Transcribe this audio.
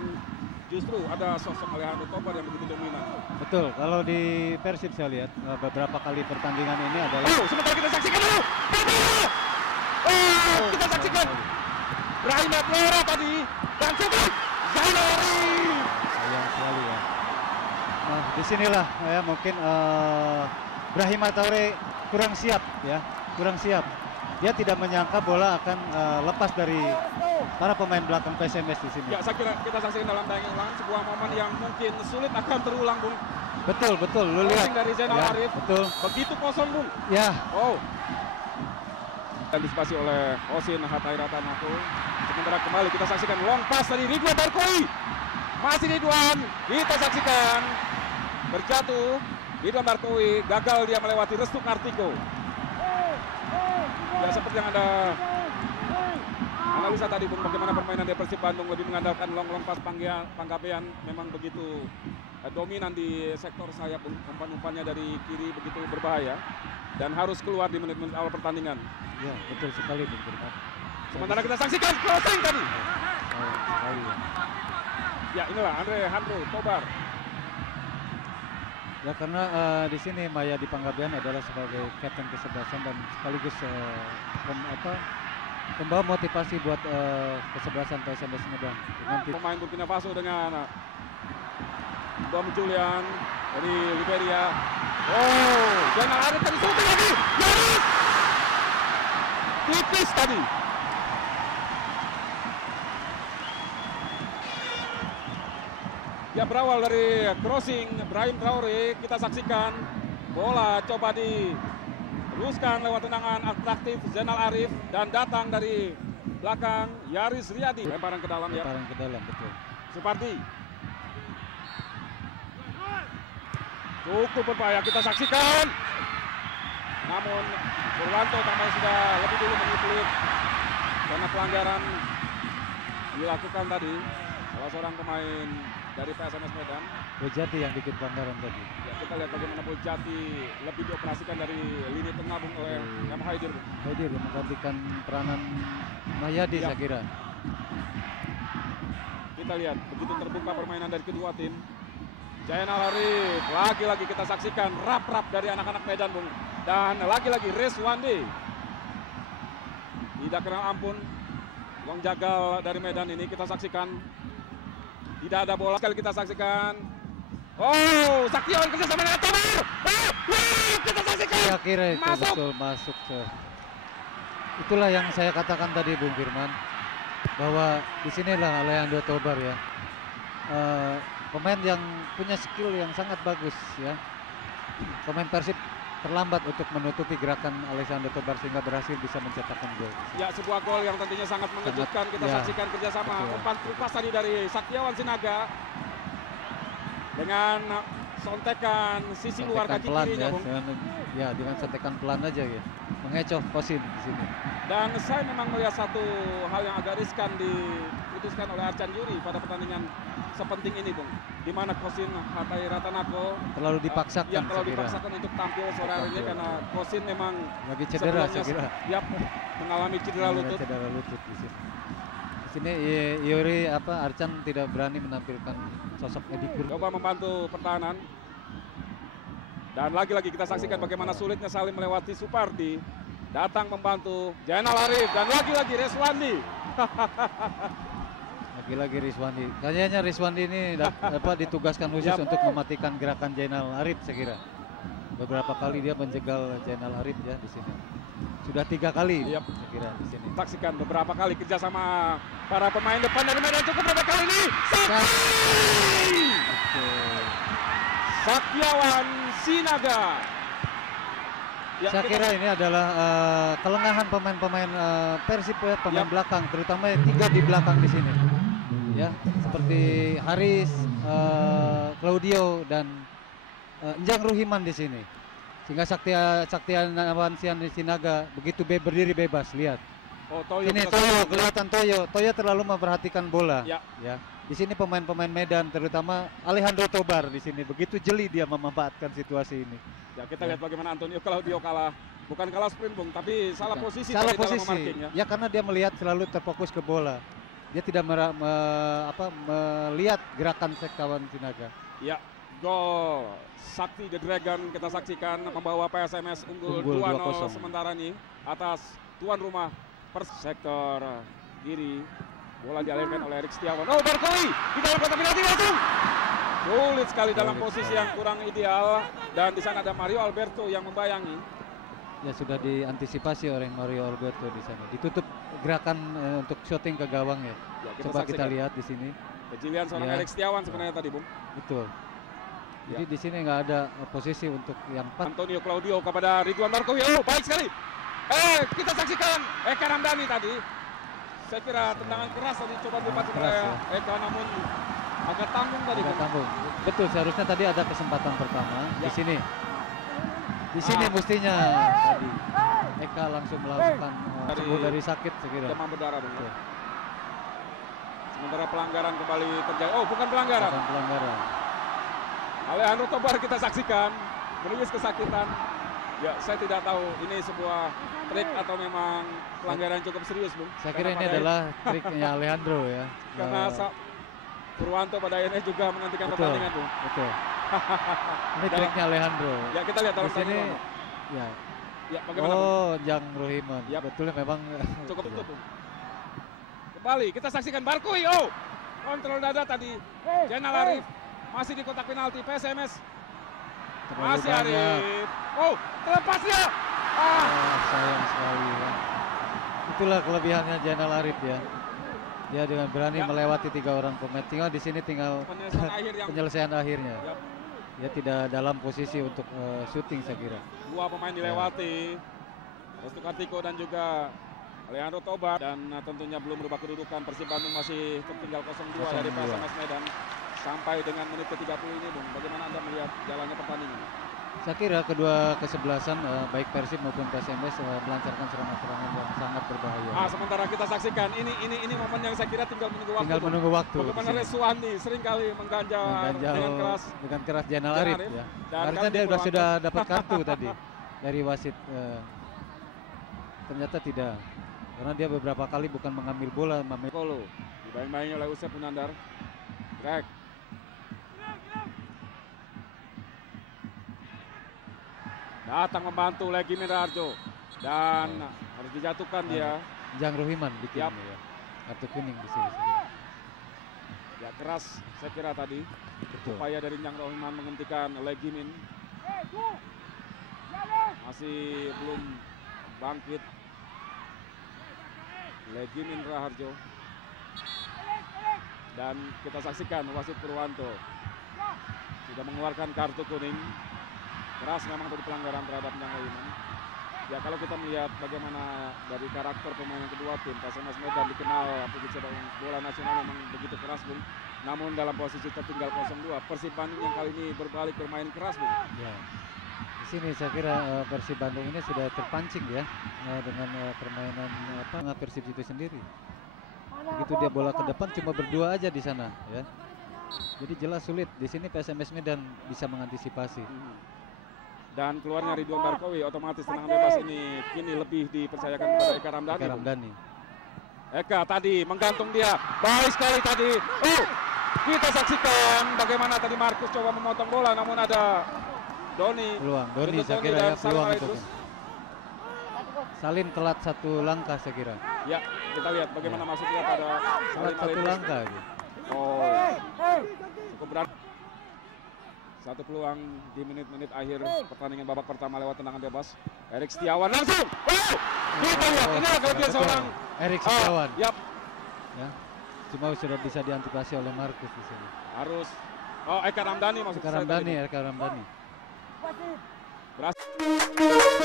dan justru ada sosok Alejandro Tobar yang begitu dominan. Betul, kalau di Persib saya lihat beberapa kali pertandingan ini adalah Sebentar kita saksikan dulu. Kita saksikan Brahim Flora tadi dan coba Zainal Arif. sayang sekali ya. Nah, disinilah ya mungkin Brahim Traore kurang siap ya, kurang siap. Dia tidak menyangka bola akan lepas dari para pemain belakang PSMS di sini. Ya, saya kira kita saksikan dalam tayangan ulang sebuah momen yang mungkin sulit akan terulang, Bung. Betul, lu lihat. Crossing dari Zainal Ya, Arif. betul. Begitu kosong, Bung. Ya, Antisipasi oleh Osin Hatai Ratanako. Sementara kembali kita saksikan long pass dari Ridwan Barkoi. Masih Ridwan, kita saksikan berjatuh. Ridwan Barkoi gagal dia melewati Restu Kartiko. Ya, seperti yang Anda analisa tadi, Bung, bagaimana permainan dari Persib Bandung lebih mengandalkan long pass. Panggabean memang begitu dominan di sektor sayap. Umpan-umpannya dari kiri begitu berbahaya dan harus keluar di menit-menit awal pertandingan. ya betul sekali Bung Firman. Sementara kita saksikan crossing tadi. Sayang sekali ya. Ya, inilah Alejandro Tobar. Ya karena di sini Maya di Panggabean adalah sebagai kapten kesebelasan dan sekaligus pembawa motivasi buat kesebelasan PSMS Medan. Pemain Burkina Faso dengan Bom Julian dari Liberia. Zainal Arif tadi shooting lagi. Yaris! Tipis tadi. Ya, berawal dari crossing Brahim Traore, kita saksikan bola coba diteruskan lewat tendangan atraktif Zainal Arif dan datang dari belakang Yaris Riyadi. Lemparan ke dalam ya. Lemparan ke dalam, betul. Supardi. Cukup berbahaya, kita saksikan. Namun Purwanto tampaknya sudah lebih dulu mengikuti karena pelanggaran dilakukan tadi salah seorang pemain dari PSMS Medan. Bojati yang bikin pelanggaran tadi. Ya, kita lihat bagaimana Bojati lebih dioperasikan dari lini tengah, Bung, oleh M. Haidir. Haidir menggantikan peranan Mayadi Ya. saya kira. Kita lihat begitu terbuka permainan dari kedua tim. Zainal Arif lagi-lagi kita saksikan rap-rap dari anak-anak Medan, Bung. Dan lagi-lagi Reswandi. Tidak kenal ampun. Uang jagal dari Medan ini kita saksikan. Tidak ada bola sekali kita saksikan. Saktiawan kerjasama dengan Tobar. Kita saksikan. Saya kira itu Masuk. betul masuk. Itulah yang saya katakan tadi Bung Firman, bahwa disinilah Alejandro Tobar ya. Pemain yang punya skill yang sangat bagus ya. Pemain Persib terlambat untuk menutupi gerakan Alejandro Tobar sehingga berhasil bisa mencetakkan gol. Ya, sebuah gol yang tentunya sangat mengejutkan. Kita ya, saksikan kerjasama betul. umpan pas tadi dari Saktiawan Sinaga dengan sontekan sisi luar Sontekan kaki pelan kirinya, ya, Bung. dengan sontekan pelan aja ya. Mengecoh Kosin di sini. Dan saya memang melihat satu hal yang agak riskan diputuskan oleh Arcan Yuri pada pertandingan sepenting ini, Bung. Di mana Kosin Hatai Ratanako Terlalu dipaksakan yang terlalu saya kira. dipaksakan untuk tampil sore hari ini karena Kosin memang Lagi cedera saya sebelumnya kira. dia mengalami cedera lutut. Cedera lutut di sini. Di sini Yuri Arcan tidak berani menampilkan sosok Edikur. Coba membantu pertahanan. Dan lagi-lagi kita saksikan bagaimana sulitnya Salim melewati Supardi. Datang membantu Zainal Arif dan lagi-lagi Reswandi. Lagi-lagi Rizwandi. Kayaknya Rizwandi ini ditugaskan khusus Yap. untuk mematikan gerakan Zainal Arif saya kira. Beberapa kali dia menjegal Zainal Arif ya di sini. Sudah 3 kali Yap. saya kira di sini. Saksikan beberapa kali kerjasama para pemain depan dari Medan cukup berapa kali ini. Saktiawan Sinaga. Ya, Saya kira ini adalah kelengahan pemain-pemain Persib ya, pemain Yap. belakang, terutama 3 di belakang di sini. Ya, seperti Haris, Claudio dan Njang Ruhiman di sini. Sehingga Saktiawan Sinaga begitu berdiri bebas, lihat. Toyo Ini kita Toyo, saksikan. kelihatan Toyo terlalu memperhatikan bola. Ya. Ya. Di sini pemain-pemain Medan, terutama Alejandro Tobar di sini begitu jeli dia memanfaatkan situasi ini. Ya, kita lihat bagaimana Antonio Claudio bukan kalah sprint, Bung, tapi salah posisi Salah tadi dalam posisi. memarking, ya. Ya karena dia melihat selalu terfokus ke bola. dia tidak melihat gerakan kawan Sinaga. Ya, gol Sakti The Dragon kita saksikan membawa PSMS unggul Unggul 2-0 2-0. sementara ini atas tuan rumah sektor kiri. Bola dialirkan oleh Erik Setiawan. Oh, Barkoi di dalam kotak penalti langsung. Sulit sekali dalam Sulit posisi sekali. yang kurang ideal dan di sana ada Mario Alberto yang membayangi. Ya sudah diantisipasi oleh Mario Alberto di sana. Ditutup gerakan untuk shooting ke gawang ya. Ya, Coba kita saksikan lihat di sini. kejelian seorang Ya. Erik Setiawan sebenarnya tadi, Bung. Betul. Jadi Ya. di sini nggak ada posisi untuk yang pas. Antonio Claudio kepada Ridwan Barkoi. Oh, baik sekali. Kita saksikan Eka Ramdhani tadi. Saya kira tendangan keras tadi coba dipakai keras, oleh Eka, namun agak tanggung tadi. Agak Bung. tanggung. Betul, seharusnya tadi ada kesempatan pertama Ya. di sini. Di sini mestinya tadi Eka langsung melakukan sembuh dari sakit saya kira. Demam berdarah, Bung. Betul. Sementara pelanggaran kembali terjadi. Oh, bukan pelanggaran. Bukan pelanggaran. Alejandro Tobar kita saksikan menangis kesakitan. Ya, saya tidak tahu ini sebuah trik atau memang pelanggaran cukup serius, Bung. Saya kira ini Karena pada- adalah triknya Alejandro ya. karena Eh, Purwanto pada akhirnya juga menghentikan Betul. pertandingan, Bung. betul. Ini Dalam- triknya Alejandro. Ya, kita lihat Di dalam sini tanggapan. ya. Ya, bagaimana, Bung? Oh, Jang Rohiman. Yap. Betul memang Cukup betul, Bung. Kembali kita saksikan Barkoi. Oh, kontrol dada tadi. Jenal Arif masih di kotak penalti PSMS. terlalu Masih banyak. Arif. Oh, terlepas ya. Sayang sekali ya. Itulah kelebihannya Jainal Arif ya. Dia dengan berani Ya. melewati 3 orang pemain. Tinggal di sini tinggal Penyelesaian akhir yang penyelesaian akhirnya. Yap. Dia tidak dalam posisi untuk syuting saya kira. dua pemain dilewati. Restu Kartiko dan juga Alejandro Tobar, dan tentunya belum berubah kedudukan. Persib Bandung masih tertinggal 0-2 dari 0-2. PSMS Medan sampai dengan menit ke-30 ini, Bung. Bagaimana Anda melihat jalannya pertandingan? Saya kira kedua kesebelasan baik Persib maupun PSMS melancarkan serangan-serangan yang sangat berbahaya. Sementara kita saksikan ini momen yang saya kira tinggal menunggu waktu. Tinggal Bung. menunggu waktu. Bagaimana di sini. Reswandi seringkali mengganjal dengan keras. dengan keras Jainal Jainal Arif Arif. ya. Dan Harusnya kali dia Purwanto. sudah dapat kartu tadi dari wasit. Ternyata tidak. Karena dia beberapa kali bukan mengambil bola, Kolo dibayang-bayangi oleh Usep Munandar. Greg. Datang membantu lagi Minarjo dan harus dijatuhkan dia. Jang Rohiman bikin Yap. ya. Kartu kuning di sini. Saudara. Ya, keras saya kira tadi Betul. upaya dari Jang Rohiman menghentikan Legimin. Masih belum bangkit Legimin Raharjo. Dan kita saksikan wasit Purwanto sudah mengeluarkan kartu kuning. Keras memang tadi pelanggaran terhadap Jang Rohiman. Ya, kalau kita melihat bagaimana dari karakter pemain kedua tim, PSMS Medan dikenal publik sepak bola nasional memang begitu keras, Bung. Namun dalam posisi tertinggal 0-2, Persib Bandung yang kali ini berbalik bermain keras, Bung. Ya. Di sini saya kira Persib Bandung ini sudah terpancing ya dengan permainan Persib itu sendiri. Begitu dia bola ke depan cuma berdua aja di sana ya. Jadi jelas sulit. Di sini PSMS Medan bisa mengantisipasi. Dan keluarnya Ridwan Barkoi, otomatis tendangan bebas ini kini lebih dipercayakan kepada Eka Ramdhani. Eka Ramdhani. Eka tadi menggantung dia, baik sekali tadi. Oh, kita saksikan bagaimana tadi Markus coba memotong bola, namun ada Doni. Peluang. Doni Bentuk saya Doni kira dan ya Salim peluang itu. Alidrus. Salim telat satu langkah saya kira. Ya, kita lihat bagaimana maksudnya pada Telat Salim satu Alidrus. langkah. Gitu. Oh, cukup berat. Satu peluang di menit-menit akhir pertandingan babak pertama lewat tendangan bebas. Erik Setiawan langsung. Oh, kita lihat inilah kelebihan betul. seorang. Erik Setiawan. Yap, Ya. Cuma sudah bisa diantisipasi oleh Markus di sini. harus. Oh, Eka Ramdhani maksud Eka saya Ramdhani, tadi. Eka Ramdhani. Berhasil.